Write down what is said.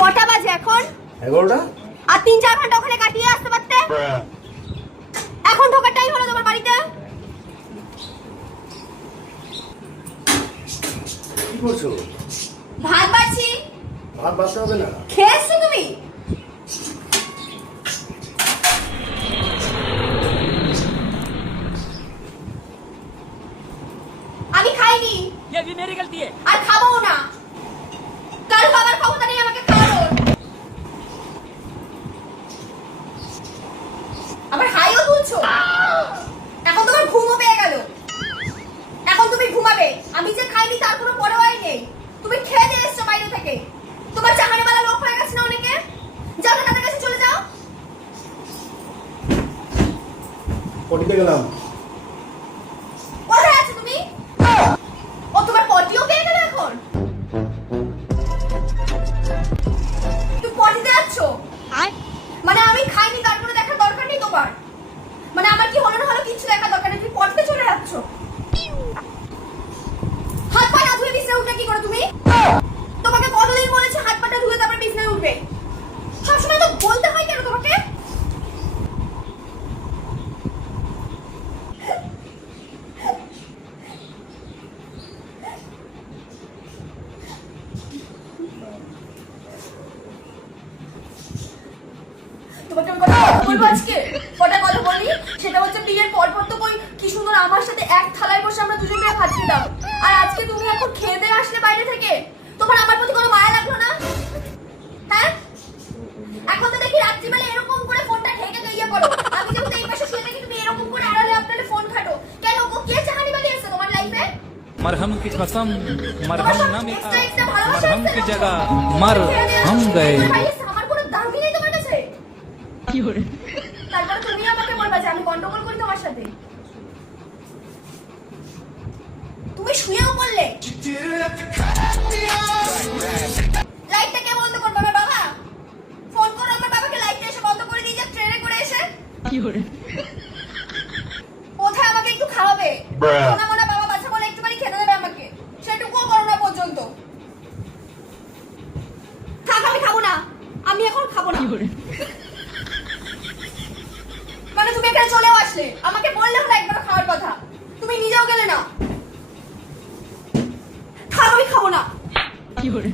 কটা বাজে এখন? 11টা। আর 3-4 ঘন্টা ওখানে কাটিয়ে আসতে পারতে। এখন ঢোকার টাইম হলো তোমার বাড়িতে। কি করছো? ভাত বাড়ছি। ভাত বাড়তে হবে না। খেয়েছো তুমি? আমি খাইনি। ये भी मेरी गलती है। আর খাবো না। কাল বাবার ক্ষমতা নেই আমাকে খাওয়ানোর। আবার হাইও তুলছো। এখন তোমার ঘুমও পেয়ে গেল। এখন তুমি ঘুমাবে। আমি যে খাইনি তার কোনো পরোয়াই নেই। তুমি খেয়ে দিয়ে এসছো বাইরে থেকে। তোমার চাকরিওয়ালা লোক হয়ে গেছে না অনেকে। যাও না, তাদের কাছে চলে যাও। পটিতে গেলাম। কোথায় আছো তুমি? ও তোমার পটিও পেয়ে গেল এখন। তুমি পটিতে যাচ্ছ? মানে আমি খাইনি তার কোনো দেখার দরকার নেই তোমার। মানে আমার কি হলো না হলো কিছু দেখার দরকার নেই, তুমি পটিতে চলে যাচ্ছ। হাত পা না ধুয়ে বিছানায় উঠবে কি করে তুমি? তোমাকে কতদিন বলেছি হাত পাটা ধুয়ে তারপর বিছানায় উঠবে? সবসময় তো বলতে হয় কেন তোমাকে? তোমাকে আমি কথা বলবো আজকে। কটা কথা বলি, সেটা হচ্ছে বিয়ের পর তো কই কি সুন্দর আমার সাথে এক থালায় বসে আমরা দুজন মিলে ভাত খেতাম। আর আজকে তুমি এখন খেয়ে দিয়ে আসলে বাইরে থেকে, তোমার আমার প্রতি কোনো মায়া লাগলো না? হ্যাঁ, এখন তো দেখি রাত্রিবেলা এরকম করে ফোনটা ঢেকে ইয়ে করো। আমি যেহেতু এই পাশে শুয়ে থাকি, তুমি এরকম করে আড়ালে আপনার ফোন ঘাটো কেন? ও কে চাহানি বালি এসে তোমার লাইফে? मरहम की कसम मरहम न मिला, मरहम की जगह मर हम गए। আমার কোনো দাবি নেই তোমার কাছে। কি হরে? তারপর তুমি আমাকে বলবা যে আমি গন্ডগোল করি তোমার সাথে। তুমি শুয়েও বললে লাইটটা কে বন্ধ করবে? আমার বাবা। ফোন করো আমার বাবাকে, লাইটটা এসে বন্ধ করে দিয়ে যাক ট্রেনে করে এসে। কি হরে? কোথায় আমাকে একটু খাওয়াবে? সোনা মোনা বাবা বাচ্চা বলে একটুখানি খেতে দেবে আমাকে, সেটুকুও করো না পর্যন্ত। থাক, আমি খাবো না। আমি এখন খাবো না। কি হরে? মানে তুমি এখানে চলেও আসলে, আমাকে বললেও না একবার খাওয়ার কথা, তুমি নিজেও গেলে না। থাক, আমি খাবো না। কি হরে?